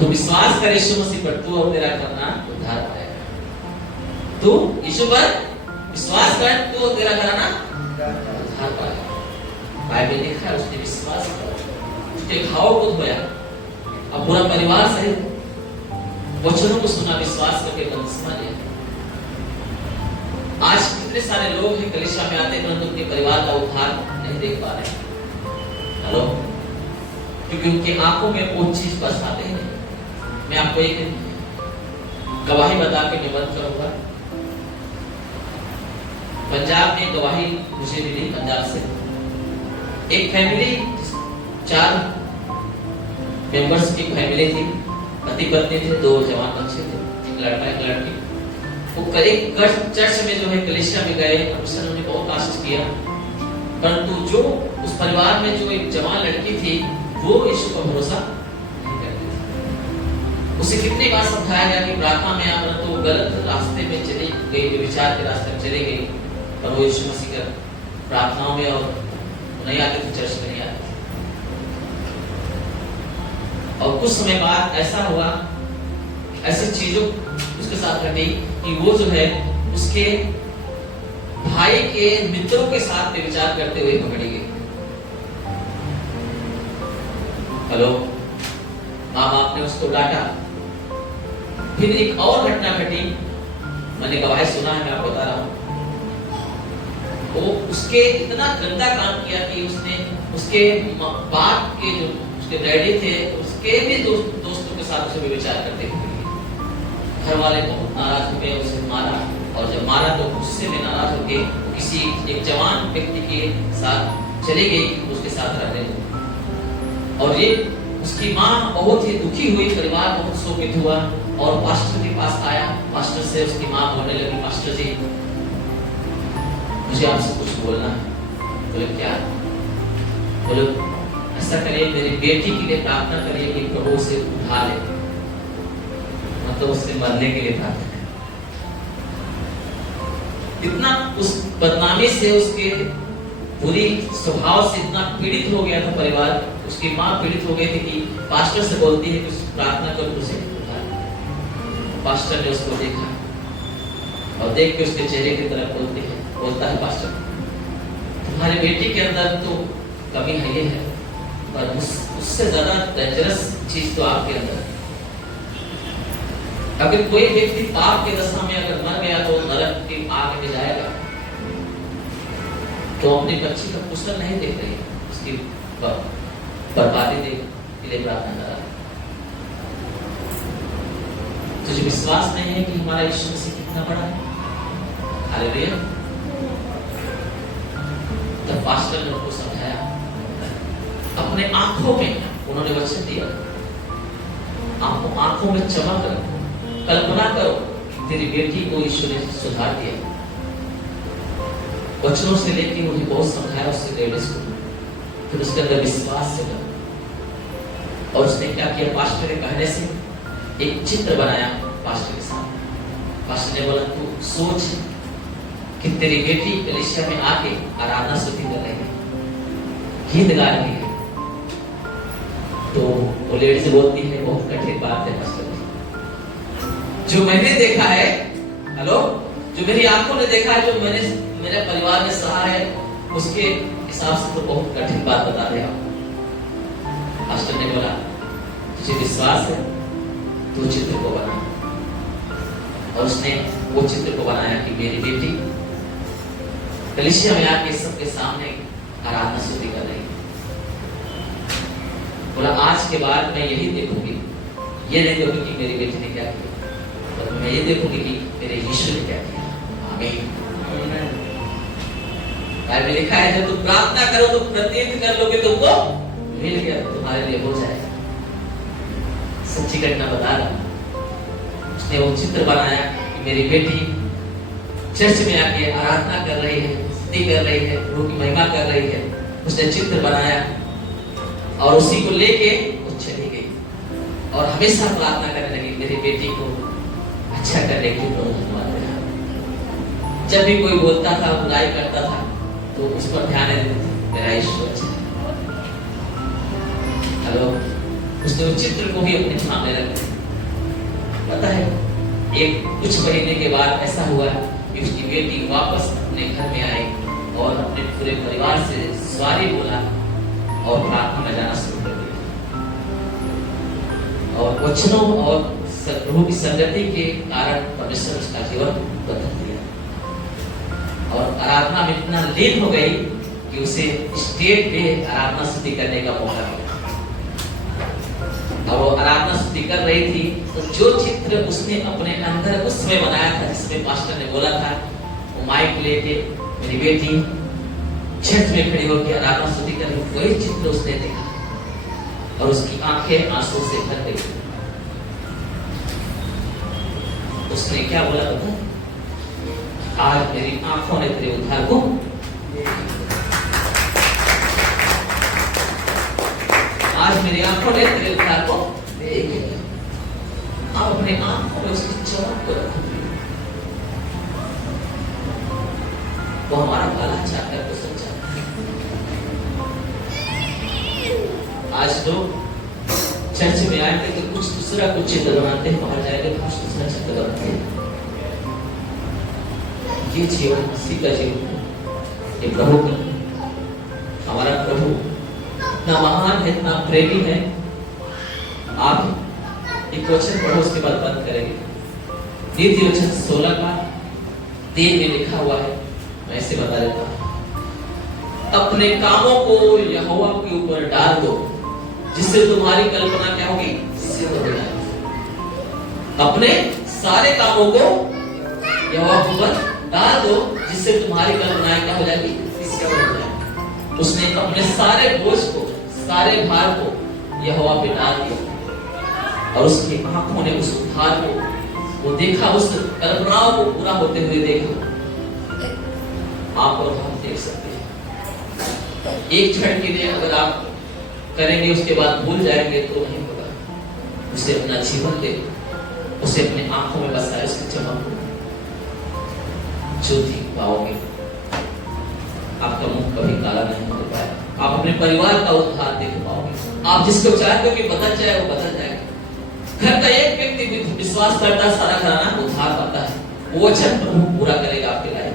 तू विश्वास कर यीशु मसीह पर, तू और तेरा करना उद्धार पाएगा। तू यीशु पर विश्वास कर, तू और तेरा करना उद्धार पाएगा। बाइबल लिखा है उसने विश्वास किया, उसके घावों को धोया, अब पूरा परिवार सहित वचनों को सुना, विश्वास करके बपतिस्मा लिया। आज कितने सारे लोग हैं कलीसिया में आते हैं परंतु उनके परिवार का उद्धार नहीं देख पा रहे। हेलो, क्योंकि उनकी आंखों में वो चीज बस आते ही नहीं। मैं आपको एक गवाही बता के मैं बंद करूंगा। पंजाब में गवाही मुझे मिली, पंजाब से एक फैमिली, 4 मेंबर्स की फैमिली थी, पति पत्नी थे, 2 जवान बच्चे थे, एक लड़का एक लड़की। वो एक चर्च में जो है कलीसिया में गए, उन्होंने बहुत कोशिश किया, परंतु जो उस परिवार में जो एक जवान लड़की थी वो यीशु पर भरोसा नहीं करती थी। उसे कितनी बार समझाया गया कि प्रार्थना में आ, परंतु वो गलत रास्ते में चली गई, विचार के रास्ते में चली गई, और वो यीशु मसीह का प्रार्थनाओं में और नहीं आती थी, चर्च में नहीं आती थी। और कुछ समय बाद ऐसा हुआ, ऐसी चीजों उसके साथ घटी कि वो जो है उसके भाई के मित्रों के साथ विचार करते हुए पकड़ी गई। हेलो, माँ बाप ने उसको डांटा। फिर एक और घटना घटी, मैंने गवाही सुना है, मैं आपको बता रहा हूँ। वो उसके इतना गंदा काम किया कि उसने उसके बाप के जो उसके डैडी थे उसके भी दोस्तों के साथ उसे विचार करते हुए घर वाले बहुत नाराज हो गए, उसे मारा, और जब मारा तो गुस्से में नाराज हो गए किसी एक जवान व्यक्ति के साथ चली गई, उसके साथ रहने लगी। और ये उसकी माँ बहुत ही दुखी हुई, परिवार बहुत शोकित हुआ और पास्टर के पास आया। पास्टर से उसकी माँ बोलने लगी, पास्टर जी मुझे आपसे कुछ बोलना है। बोले क्या? बोले ऐसा करिए, मेरी बेटी के लिए प्रार्थना करिए कि प्रभु उसे उठा ले, मतलब उससे मरने के लिए प्रार्थना। इतना उस बदनामी से, उसके बुरी स्वभाव से इतना पीड़ित हो गया था परिवार, उसकी माँ पीड़ित हो गई थी कि पास्टर से बोलती है कि प्रार्थना करो उसे उठा ले। पास्टर ने उसको देखा और देख के उसके चेहरे की तरफ बोलता है पास्टर, तुम्हारी बेटी के अंदर तो कमी है, ये है, पर उससे ज्यादा डेंजरस चीज तो आपके अंदर है। अगर कोई व्यक्ति पाप के दशा में अगर मर गया तो नरक की आग में जाएगा। तो अपनी बच्ची का कुशल नहीं देख रही, उसकी बर्बादी के लिए प्रार्थना कर रहा है। तुझे विश्वास नहीं है कि हमारा यीशु मसीह कितना बड़ा है? हालेलुया। तब पास्टर ने उनको समझाया, अपने आंखों में उन्होंने वचन दिया, आंखों में चमक रखो, कल्पना करो तेरी बेटी को यीशु ने सुधार दिया। वचनों से लेके मुझे बहुत समझाया उससे लेडीज को, फिर उसके अंदर विश्वास से कर। और उसने क्या किया, पास्टर के कहने से एक चित्र बनाया पास्टर के साथ। पास्टर ने बोला तू सोच कि तेरी बेटी कलीसिया में आके आराधना स्तुति कर रही है, गीत गा रही है। तो वो लेडीज बोलती है बहुत कठिन बात है पास्टर, जो मैंने देखा है, हेलो, जो मेरी आंखों ने देखा है, जो मैंने मेरे परिवार में सहा है, उसके हिसाब से तो बहुत कठिन बात बता रहे आप। पास्टर ने बोला तुझे विश्वास है, तू चित्र को बना। और उसने वो चित्र को बनाया कि मेरी बेटी कलीसिया में आके सबके सामने आराधना स्तुति कर रही है। बोला आज के बाद मैं यही देखूंगी, ये नहीं देखूंगी कि मेरी बेटी ने क्या किया, तो मैं ये देखूंगी कि मेरे यीशु ने क्या किया। आमीन। बाइबल लिखा है जब तुम प्रार्थना करो तो प्रतीत कर लोगे, तुमको मिल गया, तुम्हारे लिए हो जाएगा। सच्ची घटना बता रहा। उसने वो चित्र बनाया कि मेरी बेटी चर्च में आके आराधना कर रही है, स्तुति कर रही है, प्रभु की महिमा कर रही है। उसने चित्र बनाया और उसी को लेके वो चली गई और हमेशा प्रार्थना करने लगी मेरी बेटी को अच्छा करने के लिए प्रभु धन्यवाद देना। जब भी कोई बोलता था, बुराई करता था, तो उस पर ध्यान देती थी, मेरा यीशु अच्छा है। हेलो, उसने वो चित्र को भी अपने सामने रख दिया। पता है, एक कुछ महीने के बाद ऐसा हुआ कि उसकी बेटी वापस अपने घर में आई और अपने पूरे परिवार से सॉरी बोला और प्रार्थना में जाना शुरू कर दिया। और वचनों और प्रभु की संगति के कारण परमेश्वर उसका जीवन बदल दिया और आराधना में इतना लीन हो गई कि उसे स्टेज पे आराधना स्तुति करने का मौका मिला। और वो आराधना स्तुति कर रही थी तो जो चित्र उसने अपने अंदर उस समय बनाया था, जिसमें पास्टर ने बोला था, वो माइक लेके मेरी बेटी छत में खड़ी होकर आराधना स्तुति कर रही, वही चित्र उसने देखा और उसकी आंखें आंसू से भर गई। उसने क्या बोला पता? आज मेरी आंखों ने तेरे उद्धार को, आज मेरी आंखों ने तेरे उद्धार को देख लिया। आप अपने आंखों में उसकी चमक को रखो। वो हमारा भला चाहता है, तो सच्चा। आज लोग चर्च में आए थे तो कुछ दूसरा कुछ चित्र बनाते हैं, बाहर जाएंगे तो कुछ दूसरा चित्र बनाते हैं। ये जीवन मसीह का जीवन है, ये प्रभु का। हमारा प्रभु इतना महान है, इतना प्रेमी है। आप एक वचन पढ़ो, उसके बाद बंद करेंगे। नीति वचन 16 का 3 में लिखा हुआ है, मैं इसे बता देता हूं। अपने कामों को यहोवा के ऊपर डाल दो, जिससे तुम्हारी कल्पना क्या होगी? सिद्ध हो जाएगी। अपने सारे कामों को यहोवा के ऊपर डाल दो, जिससे तुम्हारी कल्पनाएं क्या हो जाएगी? सिद्ध हो जाएगी। उसने अपने सारे बोझ को, सारे भार को यहोवा पे डाल दिया और उसकी आंखों ने उस उद्धार को वो देखा, उस कल्पनाओं को पूरा होते हुए देखा। आप और हम देख सकते हैं। एक क्षण के लिए अगर आप करेंगे, उसके बाद भूल जाएंगे तो नहीं होगा। उसे अपना जीवन दे, उसे अपने आंखों में बसाए, उसकी चमक जो देख पाओगे, आपका मुंह कभी काला नहीं हो पाएगा। आप अपने परिवार का उद्धार देख पाओगे। आप जिसको चाहते हो कि बदल जाए, वो बदल जाएगा। घर का एक व्यक्ति विश्वास करता, सारा घराना उद्धार पाता है। वो वचन प्रभु पूरा करेगा आपके लाइफ।